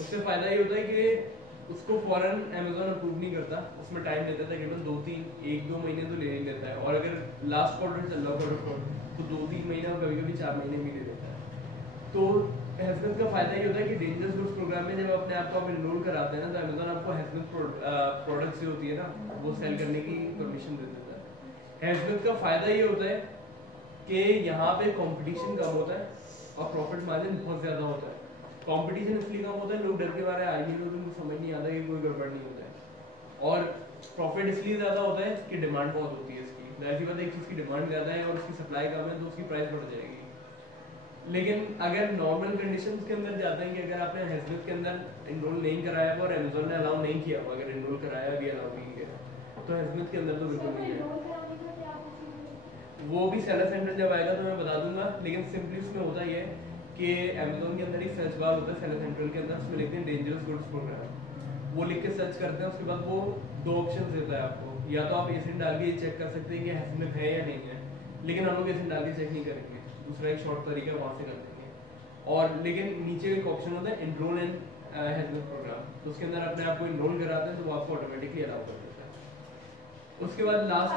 उससे फ़ायदा ये होता है कि उसको फौरन अमेज़न अप्रूव नहीं करता, उसमें टाइम लेता है तकरीबन 1-2 महीने तो ले ही लेता है, और अगर लास्ट क्वार्टर चल रहा क्वार्टर तो 2-3 महीने और कभी कभी 4 महीने भी ले लेता है। तो हैजनेट का फ़ायदा ये होता है कि डेंजरस गुड्स प्रोग्राम में जब अपने आप को आप एनरोल कराते हैं ना तो अमेज़न आपको हैजनेट प्रोडक्ट्स जो होती है ना वो सेल करने की परमिशन दे देता है। हैजनेट का फ़ायदा ये होता है कि यहाँ पे कंपटीशन कम होता है और प्रॉफिट मार्जिन बहुत ज़्यादा होता है। कंपटीशन इसलिए कम होता है, लोग डर के मारे आएंगे तो उनको समझ नहीं आता कि कोई गड़बड़ नहीं होता है, और प्रॉफिट इसलिए ज़्यादा होता है कि डिमांड बहुत होती है इसकी। ऐसी बात है एक चीज़ की डिमांड ज़्यादा है और उसकी सप्लाई कम है तो उसकी प्राइस बढ़ जाएगी। लेकिन अगर नॉर्मल कंडीशंस के अंदर जाते हैं कि अगर आपने हैजनेट के अंदर एनरोल नहीं कराया और अमेज़न ने अलाउ नहीं किया, अगर एनरोल कराया भी अलाउ नहीं किया तो हैजनेट के अंदर तो बिल्कुल नहीं है। वो भी सेलर सेंटर जब आएगा तो मैं बता दूंगा, लेकिन सिंपली उसमें होता ही है कि अमेज़न के अंदर एक सर्च बार होता है सेलर सेंटर के अंदर, उसमें लिखते हैं डेंजरस गुड्स प्रोग्राम, वो लिख के सर्च करते हैं। उसके बाद वो 2 ऑप्शन देता है आपको, या तो आप एसिड डाल के चेक कर सकते हैं कि हैजनेट है या नहीं है, लेकिन हम लोग एसिड डाल के चेक नहीं करेंगे, दूसरा एक शॉर्ट तरीका वहाँ से कर देंगे। और लेकिन नीचे एक ऑप्शन होता है एनरोल इन हैजनेट प्रोग्राम, तो उसके अंदर अपने आप को एनरोल कराते हैं तो वो आपको ऑटोमेटिकली अलाउ कर देता है। उसके बाद लास्ट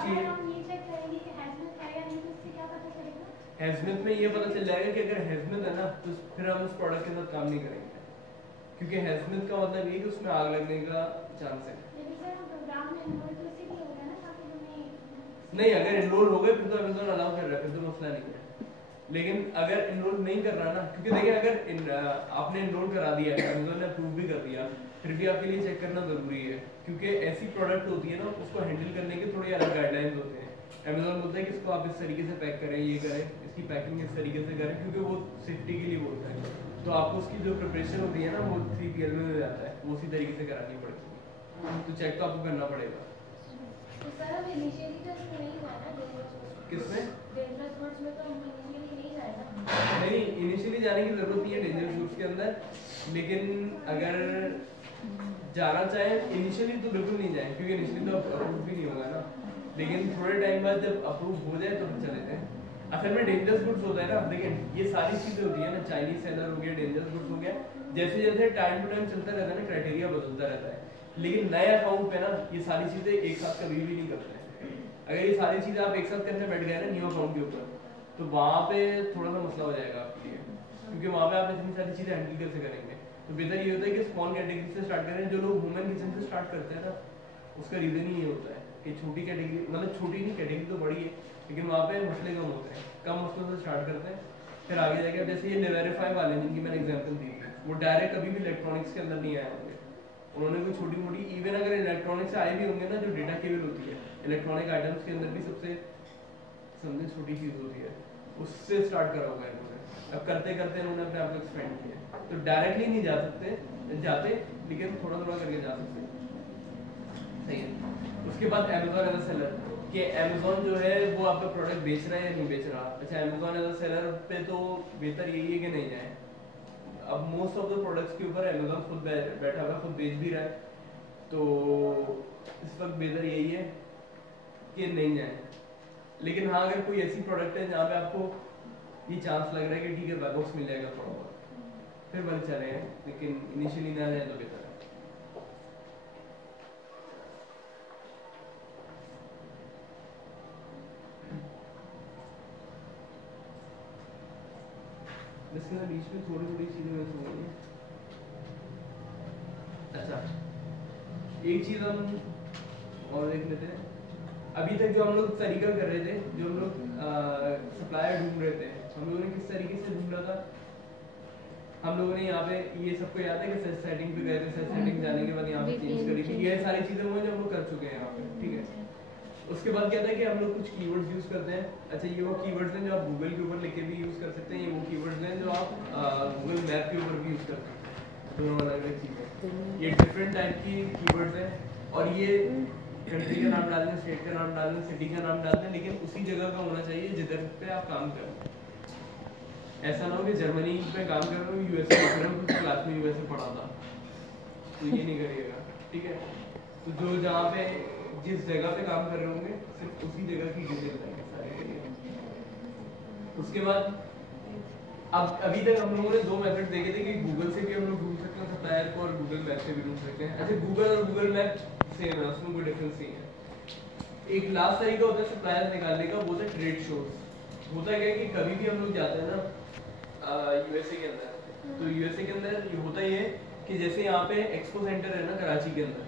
हैजनेट में ये पता चल जाएगा कि अगर हैजनेट है ना तो फिर हम उस प्रोडक्ट के साथ काम नहीं करेंगे, क्योंकि हैजनेट का मतलब ये कि उसमें आग लगने का चांस है। नहीं, अगर एनरोल हो गए फिर तो अमेज़न अलाउ कर रहा है, फिर तो मसला नहीं है। लेकिन अगर एनरोल नहीं कर रहा ना, क्योंकि देखिए अगर आपने एनरोल करा दिया है, अमेज़न ने अप्रूव भी कर दिया, फिर भी आपके लिए चेक करना ज़रूरी है, क्योंकि ऐसी प्रोडक्ट होती है ना उसको हैंडल करने के थोड़ी अलग गाइडलाइंस होते हैं। अमेज़न बोलता है कि इसको आप इस तरीके से पैक करें, ये करें, इसकी पैकिंग इस तरीके से करें, क्योंकि वो सेफ्टी के लिए बोलता है। तो आपको उसकी जो प्रिपरेशन होती है ना वो 3PL में हो जाता है, वो उसी तरीके से करानी पड़ेगी, तो चेक तो आपको करना पड़ेगा। तो सर अब इनिशियली तो इसमें नहीं हुआ ना डेंजरस गुड्स, किसमें डेंजरस गुड्स में तो हम इनिशियली नहीं जाए ना। नहीं, इनिशियली जाने की जरूरत नहीं है डेंजरस गुड्स के अंदर, लेकिन अगर जाना चाहे इनिशियली तो बिल्कुल नहीं जाए, क्योंकि इनिशियली तो अप्रूव भी नहीं होगा ना, लेकिन थोड़े टाइम बाद जब अप्रूव हो जाए तो फिर चले जाएं। असल में डेंजरस गुड्स होता है ना, देखिए ये सारी चीज़ें होती है ना, चाइनीज सेलर हो गया, डेंजरस गुड्स हो गया, जैसे जैसे टाइम टू टाइम चलता रहता है ना, क्राइटेरिया बदलता रहता है, लेकिन नए अकाउंट पे ना ये सारी चीज़ें एक साथ कभी भी नहीं करते हैं। अगर ये सारी चीज़ें आप एक साथ करने बैठ गए ना न्यू अकाउंट के ऊपर, तो वहाँ पे थोड़ा सा मसला हो जाएगा आपके लिए, क्योंकि वहाँ पे आप इतनी सारी चीज़ें हैंडल कैसे करेंगे। तो बेहतर ये होता है कि स्मॉल कैटेगरी से स्टार्ट करें। जो लोग वुमेन किचन से स्टार्ट करते हैं ना, उसका रीज़न ही ये होता है कि छोटी कैटेगरी, मतलब छोटी नहीं, कैटेगरी तो बड़ी है, लेकिन वहाँ पे मसले कम होते हैं, कम मसलों से स्टार्ट करते हैं, फिर आगे जाके जैसे ये नेवेरीफाई वाले जिनकी मैंने एग्जांपल दी थी, वो डायरेक्ट कभी भी इलेक्ट्रॉनिक्स के अंदर नहीं आए होंगे। उन्होंने कोई छोटी मोटी, इवन अगर इलेक्ट्रॉनिक्स से आए भी होंगे ना, जो डेटा केबल होती है इलेक्ट्रॉनिक आइटम्स के अंदर भी सबसे समझे छोटी चीज़ होती है, उससे स्टार्ट करा होगा इन्होंने। अब करते करते इन्होंने अपने आप को एक्सपेंड किया। तो डायरेक्टली नहीं जा सकते, जाते, लेकिन थोड़ा थोड़ा करके जा सकते हैं, सही है। उसके बाद अमेज़न एज अ सेलर, कि अमेज़न जो है वो आपका प्रोडक्ट बेच रहा है या नहीं बेच रहा। अच्छा, अमेज़न एज अ सेलर पे तो बेहतर यही है कि नहीं जाए। अब मोस्ट ऑफ द प्रोडक्ट्स के ऊपर अमेज़न खुद बैठा हुआ, खुद बेच भी रहा है, तो इस वक्त बेहतर यही है कि नहीं जाए। लेकिन हाँ, अगर कोई ऐसी प्रोडक्ट है जहाँ पे आपको ये चांस लग रहा है कि ठीक है बाय बॉक्स मिल जाएगा थोड़ा बहुत, फिर बल चले हैं, लेकिन इनिशियली ना जाए तो बेहतर है। इसके बीच में थोड़ी थोड़ी चीजें मिस हो गई हैं। अच्छा, एक चीज हम और देख लेते हैं। अभी तक जो हम लोग तरीका कर रहे थे, जो हम लोग सप्लायर ढूंढ रहे थे, हम लोगों ने किस तरीके से ढूंढा था। हम लोगों ने यहाँ पे ये सबको याद है कि सेट सेटिंग पे गए थे, सेट सेटिंग जाने के बाद यहाँ पे चेंज करी थी, ये सारी चीजें वो जो हम लोग कर चुके हैं यहाँ पे, ठीक है। उसके बाद क्या था कि हम लोग कुछ कीवर्ड्स यूज करते हैं। अच्छा, ये वो कीवर्ड्स हैं जो आप गूगल के ऊपर लिख के भी यूज कर सकते हैं, ये वो कीवर्ड्स हैं जो आप गूगल मैप के ऊपर भी यूज कर सकते हैं। दोनों अलग अलग चीज़ें, ये डिफरेंट टाइप की कीवर्ड्स हैं। और ये कंट्री का नाम डाल दें, स्टेट का नाम डाल दें, सिटी का नाम डाल दें, लेकिन उसी जगह का होना चाहिए जिधर पे आप काम कर रहे हैं। ऐसा ना हो कि जर्मनी पे काम कर रहे हो, यूएसए लिख रहे हो, कुछ क्लास में यूएसए पढ़ा था, तो ये नहीं करिएगा, ठीक है। तो जो जहाँ पे जिस जगह पे काम कर रहे होंगे सिर्फ उसी जगह की डिटेल देंगे सारी। उसके बाद अब अभी तक हम लोगों ने दो मेथड देखे थे कि गूगल से भी हम लोग ढूंढ सकते हैं सप्लायर को, और गूगल मैप से भी ढूंढ सकते हैं। अच्छा, गूगल और गूगल मैप सेम है, उसमें कोई डिफरेंस नहीं है। एक लास्ट तरीका होता है सप्लायर निकालने का, वो होता है ट्रेड शोज। होता है क्या कि कभी भी हम लोग जाते हैं ना यूएसए के अंदर, तो यूएसए के अंदर ये होता ही है कि जैसे यहाँ पे एक्सपो सेंटर है ना कराची के अंदर,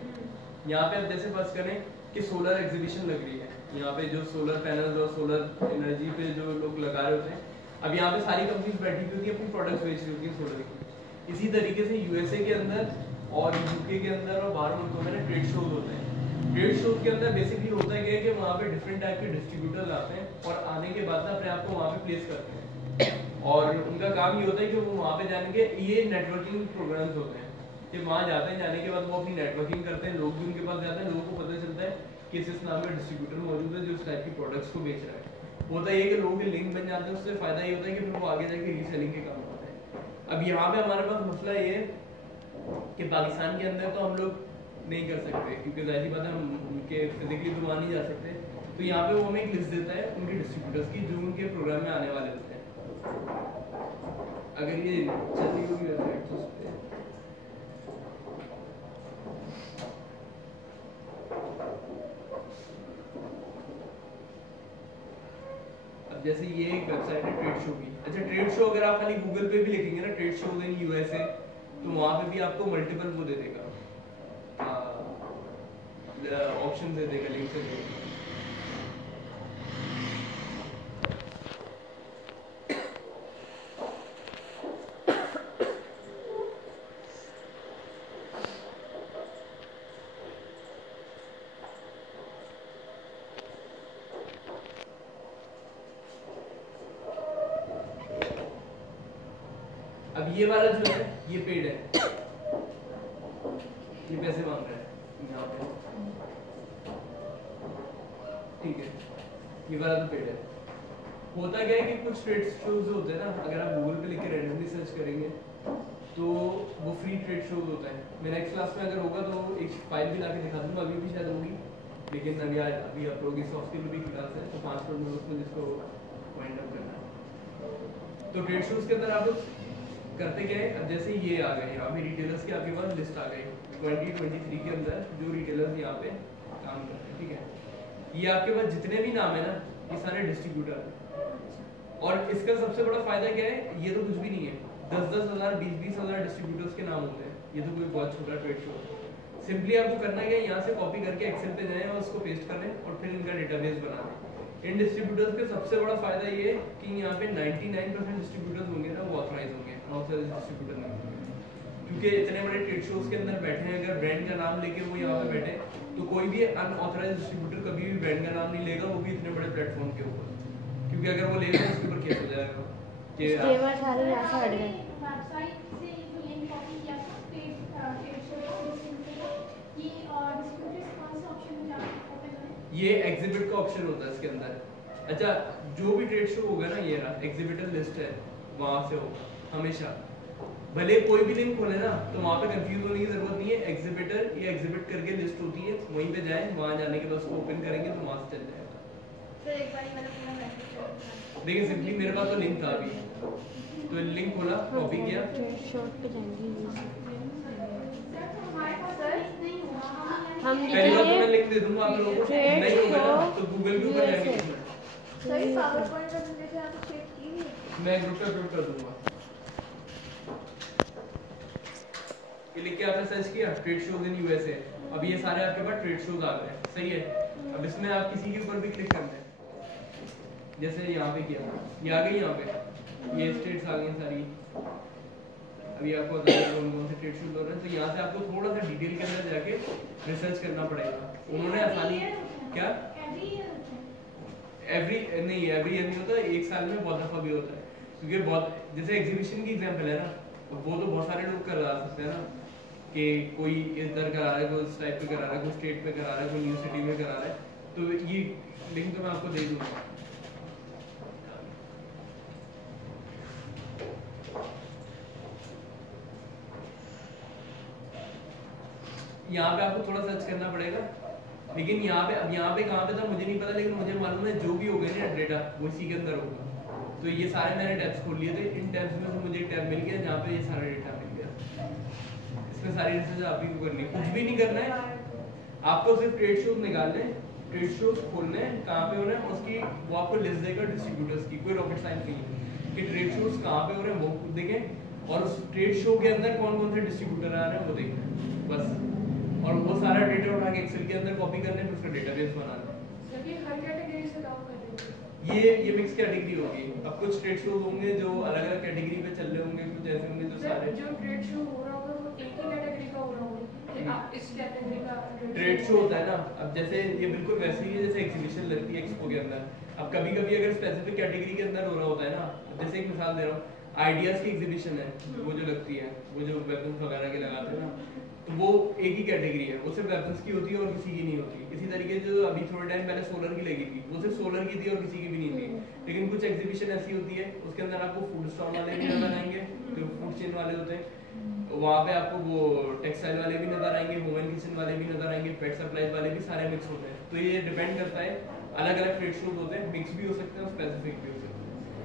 यहाँ पे आप जैसे फर्स्ट करें कि सोलर एग्जीबिशन लग रही है, यहाँ पे जो सोलर पैनल्स और सोलर एनर्जी पे जो लोग लगा रहे होते हैं, अब यहाँ पे सारी कंपनीज बैठी हुई होती है, अपनी प्रोडक्ट्स बेच रही होती है सोलर की। इसी तरीके से यूएसए के अंदर और यूके के अंदर और बाहर मुल्कों में ट्रेड शोज होते हैं। ट्रेड शोज के अंदर बेसिकली होता है कि वहाँ पे डिफरेंट टाइप के डिस्ट्रीब्यूटर्स आते हैं और आने के बाद अपने आप को वहाँ पे प्लेस करते हैं, और उनका काम ये होता है कि वो वहाँ पे जाने के ये नेटवर्किंग प्रोग्राम्स होते हैं कि वहाँ जाते हैं, जाने के बाद वो अपनी नेटवर्किंग करते हैं, लोग भी उनके पास जाते हैं, लोगों को पता चलता है कि इस नाम में डिस्ट्रीब्यूटर मौजूद है जो इस टाइप की प्रोडक्ट्स को बेच रहा है। होता है कि लोगों के लिंक बन जाते हैं, उससे फायदा ये होता है कि फिर वो आगे जाके रीसेलिंग के काम होता है। अब यहाँ पे हमारे पास मसला ये है कि पाकिस्तान के अंदर तो हम लोग नहीं कर सकते, क्योंकि जाहिर बात है हम उनके फिजिकली तो वहाँ नहीं जा सकते। तो यहाँ पे वो हमें एक लिस्ट देता है उनके डिस्ट्रीब्यूटर्स की जो उनके प्रोग्राम में आने वाले होते हैं। अगर ये चल रही होगी वेबसाइट तो उस पे जैसे ये एक वेबसाइट है ट्रेड शो की। अच्छा, ट्रेड शो अगर आप खाली गूगल पे भी लिखेंगे ना ट्रेड शो इन यूएसए, तो वहाँ पे भी आपको मल्टीपल वो दे देगा, ऑप्शन दे देगा, लिंक से देगा। अब ये वाला जो है ये पेड है, ये पैसे मांग रहा है यहाँ पे, ठीक है, ये वाला तो पेड है। होता क्या है कि कुछ ट्रेड शोज होते हैं ना, अगर आप गूगल पे लिख के रैंडमली सर्च करेंगे तो वो फ्री ट्रेड शोज होता है। मैं नेक्स्ट क्लास में अगर होगा तो एक फाइल भी ला के दिखा दूंगा, अभी भी शायद होगी, लेकिन अभी आप लोग इस सॉफ्ट स्किल भी क्लास है तो 5 मिनट में उसमें जिसको वाइंड अप करना है। तो ट्रेड शोज के अंदर आप लोग करते क्या है, अब जैसे ये आ गए यहाँ पे रिटेलर्स की आपके पास लिस्ट आ गई 2023 के अंदर जो रिटेलर्स यहाँ पे काम करते हैं, ठीक है। ये आपके पास जितने भी नाम है ना, ये सारे डिस्ट्रीब्यूटर हैं। और इसका सबसे बड़ा फायदा क्या है, ये तो कुछ भी नहीं है, 10-10 हज़ार 20-20 हज़ार डिस्ट्रीब्यूटर्स के नाम होते हैं, ये तो कोई बहुत छोटा ट्रेड शो है। सिंपली आपको करना क्या है, यहाँ से कॉपी करके एक्सेल पे जाएं और उसको पेस्ट कर लें और फिर इनका डेटाबेस बना लें। इन डिस्ट्रीब्यूटर्स का सबसे बड़ा फायदा ये है कि यहाँ पे 99% डिस्ट्रीब्यूटर्स होंगे ना, वो ऑथराइज होंगे, अनऑथराइज्ड डिस्ट्रीब्यूटर नहीं होंगे। क्योंकि इतने बड़े ट्रेड शोज के अंदर बैठे हैं, अगर ब्रांड का नाम लेके वो यहाँ पे बैठे, तो कोई भी अनऑथराइज्ड डिस्ट्रीब्यूटर कभी भी ब्रांड का नाम नहीं लेगा, वो भी इतने बड़े प्लेटफॉर्म के ऊपर, क्योंकि अगर वो लेगा उसके ऊपर केस हो जाएगा कि स्टेवर सारे यहाँ से हट गए। वेबसाइट से जो लिंक कॉपी किया था ट्रेड शो का डिस्ट्रीब्यूटर, ये डिस्ट्रीब्यूटर्स कौन सा ऑप्शन में जाकर ओपन करें? ये एग्जिबिट का ऑप्शन होता है इसके अंदर। अच्छा, जो भी ट्रेड शो होगा ना, ये रहा एग्जिबिटर लिस्ट है, वहां से होगा हमेशा। भले कोई भी लिंक खोले ना, तो वहां पे कंफ्यूज होने की जरूरत नहीं है, एग्जिबिटर या एग्जिबिट करके लिस्ट होती है, वहीं पे जाएं, वहां जाने के बाद उसको ओपन करेंगे तो वहां से चल जाएगा। सर एक बार मैंने पूरा मैसेज कर दिया। देखिए सिंपली मेरे पास तो लिंक था अभी, तो लिंक खोला, कॉपी किया, ट्रेड शॉट पे जाएंगे। सर तो हमारे पास लिंक नहीं हुआ, हम पहली बार तो मैं लिखेंगे लिंक दे दूंगा आप लोगों को, ट्रेड नहीं होगा ना शो तो गूगल के ऊपर जाएंगे। सही पावर पॉइंट प्रेजेंटेशन आपने शेयर की है? मैं ग्रुप पे अपलोड कर दूंगा। ये लिख के आपने सर्च किया ट्रेड शोज इन यूएसए, अब ये सारे आपके पास ट्रेड शोज आ गए, सही है। अब इसमें आप किसी के ऊपर भी क्लिक करते हैं, जैसे यहाँ पे किया, ये आ गई, यहाँ पे ये स्टेट्स आ गई सारी। अभी आपको बता दें कौन कौन से ट्रेड शोज हो रहे हैं, तो यहाँ से आपको थोड़ा सा डिटेल के अंदर जाके रिसर्च करना पड़ेगा। उन्होंने आसानी क्या एवरी नहीं, एवरी ईयर नहीं होता, एक साल में बहुत दफा भी होता है, क्योंकि बहुत जैसे एग्जीबिशन की एग्जांपल है ना, वो तो बहुत सारे लोग करा सकते हैं ना, कि कोई इधर करा रहा है, कोई इस टाइप पे करा रहा है, कोई स्टेट पे करा रहा है, कोई न्यू सिटी में करा रहा है, तो ये लिंक तो मैं आपको दे दूंगा। यहाँ पे आपको थोड़ा सर्च करना पड़ेगा, लेकिन यहाँ पे अब यहाँ पे कहाँ पे था मुझे नहीं पता, लेकिन मुझे मालूम है जो भी हो गए ना डेटा वो इसी के अंदर होगा। तो ये सारे मैंने टैब्स खोल लिए थे, इन टैब्स में से मुझे एक टैब मिल गया जहाँ पे ये सारा डेटा मिल गया। इसमें सारी रिसर्च आप ही को करनी है, कुछ भी नहीं करना है, आपको सिर्फ ट्रेड शोज निकालने, ट्रेड शोज खोलने हैं, कहाँ पे हो रहे हैं उसकी वो आपको लिस्ट देगा डिस्ट्रीब्यूटर्स की, कोई रॉकेट साइंस नहीं है कि ट्रेड शोज कहाँ पे हो रहे हैं वो खुद देखें और उस ट्रेड शो के अंदर कौन कौन से डिस्ट्रीब्यूटर आ रहे हैं वो देखें बस, और वो सारा डेटा उठा के एक्सेल के अंदर कॉपी करने फिर उसका डेटाबेस बनाना। सभी हर कैटेगरी से काम करते हैं। ये मिक्स कैटेगरी होगी। अब कुछ ट्रेड शोज होंगे जो अलग अलग कैटेगरी पे चल रहे होंगे, कुछ ऐसे होंगे जो सारे जो ट्रेड शो हो रहा होगा वो एक ही कैटेगरी का हो रहा होगा कि आप इस कैटेगरी का ट्रेड शो होता है ना। अब जैसे ये बिल्कुल वैसे ही है जैसे एग्जीबिशन लगती है एक्सपो के अंदर। अब कभी कभी अगर स्पेसिफिक कैटेगरी के अंदर हो रहा होता है ना, जैसे एक मिसाल दे रहा हूँ, आइडियाज की एग्जीबिशन है वो जो लगती है, वो जो वेपन्स वगैरह के लगाते हैं ना, तो वो एक ही कैटेगरी है, वो सिर्फ वेपन्स की होती है और किसी की नहीं होती। इसी तरीके से जो अभी थोड़े टाइम पहले सोलर की लगी थी, वो सिर्फ सोलर की थी और किसी की भी नहीं थी। लेकिन कुछ एग्जीबिशन ऐसी होती है उसके अंदर आपको फूड स्टॉल वाले भी नजर आएंगे, जो फूड चेन वाले होते हैं, वहाँ पे आपको वो टेक्सटाइल वाले भी नजर आएंगे, वुमेन किचन वाले भी नजर आएंगे, पेट सप्लाईज वाले भी, सारे मिक्स होते हैं। तो ये डिपेंड करता है, अलग अलग ट्रेड शोज होते हैं, मिक्स भी हो सकते हैं, स्पेसिफिक भी हो सकते हैं।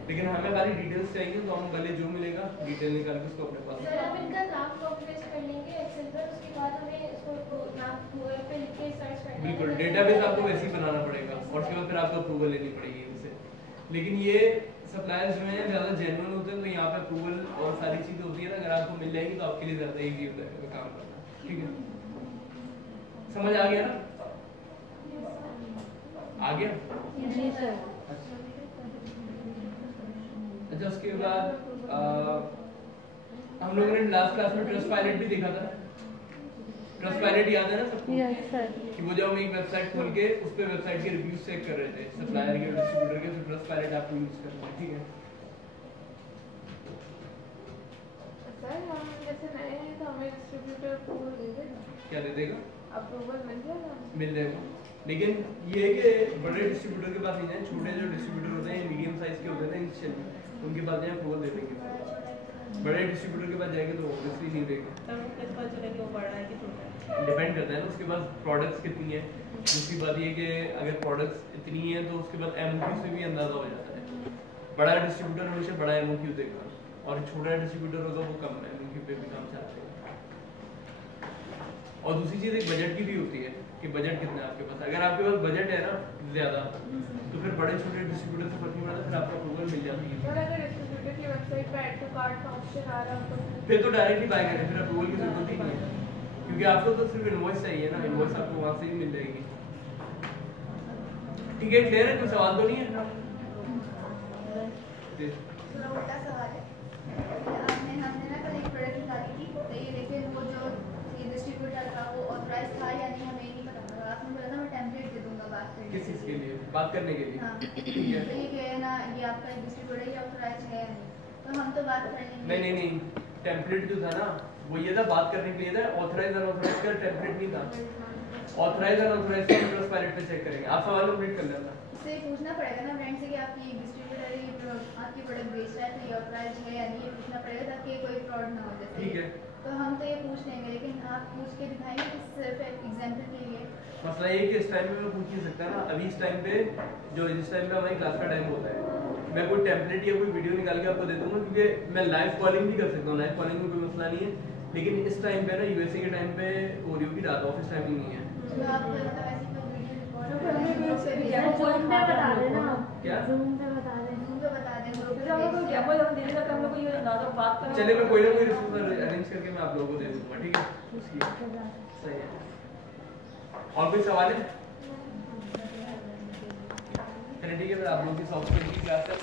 लेकिन हमें खाली डिटेल्स चाहिए, तो हम पहले जो मिलेगा डिटेल निकाल के उसको अपने पास। सर आप इनका नाम कॉपी पेस्ट कर लेंगे एक्सेल पर, उसके बाद हमें इसको नाम गूगल पे लिख के सर्च करना है। बिल्कुल, डेटाबेस आपको वैसे ही बनाना पड़ेगा और उसके बाद फिर आपको अप्रूवल लेनी पड़ेगी इनसे। लेकिन ये सप्लायर्स जो हैं ज़्यादा जेन्युइन होते हैं, तो यहाँ पे अप्रूवल और सारी चीज़ें होती है ना, अगर आपको मिल जाएगी तो आपके लिए ज़्यादा ईजी होता है काम करना। ठीक है, समझ आ गया ना? आ गया? जी सर। अच्छा, उसके बाद हम लोगों ने लास्ट क्लास में ट्रस्ट पायलट भी देखा था। ट्रस्ट पायलट याद है ना सबको? Yes sir. कि वो जब हम एक वेबसाइट खोल के उस पे वेबसाइट के रिव्यूज चेक कर रहे थे, सप्लायर के, डिस्ट्रीब्यूटर के, तो ट्रस्ट पायलट आपको यूज करना है। ठीक है सर, हम जैसे नए हैं तो हमें डिस्ट्रीब्यूटर अप्रूवल दे देगा? क्या दे देगा? अप्रूवल मिल जाएगा? मिल जाएगा, लेकिन ये है कि बड़े डिस्ट्रीब्यूटर के पास नहीं जाए, छोटे जो डिस्ट्रीब्यूटर होते हैं मीडियम साइज के होते हैं ना इनिशियल में, उनके पास जाए अप्रूवल दे देंगे। बड़े डिस्ट्रीब्यूटर के पास जाएंगे तो ऑब्वियसली नहीं देंगे, डिपेंड करता है ना उसके पास प्रोडक्ट्स कितनी है। दूसरी बात ये कि अगर प्रोडक्ट्स इतनी है तो उसके बाद एमओक्यू से भी अंदाजा हो जाता है। बड़ा डिस्ट्रीब्यूटर हमेशा बड़ा एमओक्यू देगा और छोटा डिस्ट्रीब्यूटर होगा वो कम एमओक्यू पे भी काम चलाता है। और दूसरी चीज़ एक बजट की भी होती है कि बजट कितना है आपके पास। अगर आपके पास बजट है ना ज़्यादा तो फिर बड़े छोटे डिस्ट्रीब्यूटर से फर्क नहीं पड़ता, फिर आपको अप्रूवल मिल जाती है। और अगर डिस्ट्रीब्यूटर की वेबसाइट पे ऐड टू कार्ट का ऑप्शन आ रहा हो फिर तो डायरेक्टली बाय करें, फिर अप्रूवल की जरूरत ही नहीं है, क्योंकि आपको तो सिर्फ इनवॉइस चाहिए ना, इनवॉइस आपको वहाँ से ही मिल जाएगी। ठीक है, क्लियर है? कोई सवाल तो नहीं है? थोड़ा उल्टा सवाल है। हमने ना कल एक प्रोडक्ट निकाली थी, तो ये लेकिन वो जो डिस्ट्रीब्यूटर था वो ऑथराइज था या नहीं हमें नहीं पता था। आपने बोला था मैं टेम्पलेट दे दूंगा बात करने किस चीज़ के लिए? बात करने के लिए? हाँ, ठीक तो है। ये कहे ना ये आपका एक डिस्ट्रीब्यूटर ये ऑथराइज है या नहीं, तो हम तो बात कर लेंगे। नहीं, टेम्पलेट जो था ना वो ये था बात करने के लिए था, ऑथराइज अनऑथराइज का टेम्पलेट नहीं था। ऑथराइज अनऑथराइज का ट्रस्टपाइलट पे चेक करेंगे। आप सवाल कंप्लीट कर लेना। इससे पूछना पड़ेगा ना ब्रांड से कि आपकी डिस्ट्रीब्यूटर आपकी प्रोडक्ट बेच रहा है तो ये ऑथराइज है या नहीं, ये पूछना पड़ेगा ताकि कोई फ्रॉड ना हो जैसे। ठीक है। तो हम तो ये पूछ लेंगे, लेकिन आप पूछ के दिखाएंगे कि सिर्फ एग्जाम्पल के लिए। मसला ये कि इस टाइम पे मैं पूछ नहीं सकता ना, अभी इस टाइम पे जिस टाइम पे हमारी क्लास का टाइम होता है मैं कोई टेम्पलेट या कोई वीडियो निकाल के आपको दे दूंगा, क्योंकि मैं लाइव कॉलिंग भी कर सकता हूँ, लाइव कॉलिंग में कोई मसला नहीं है, लेकिन इस टाइम पे ना यूएसए के टाइम पे ओरियो की रात ऑफिस टाइमिंग नहीं है। तो आप मतलब ऐसी कोई वीडियो रिकॉर्ड तो फिर हमें भी उससे भी ग्रुप ज़ूम पे बता देना आप। क्या? ज़ूम पे बता देना। पे बता दें ग्रुप जब हम लोग डेमो जब देने का हम लोग को ये ना तो बात करें। चलिए मैं कोई ना कोई रिसोर्स अरेंज करके मैं आप लोगों को दे दूंगा, ठीक है? सही है। और कोई सवाल है? चलिए ठीक है, फिर आप लोगों की सॉफ्टवेयर की क्लास है।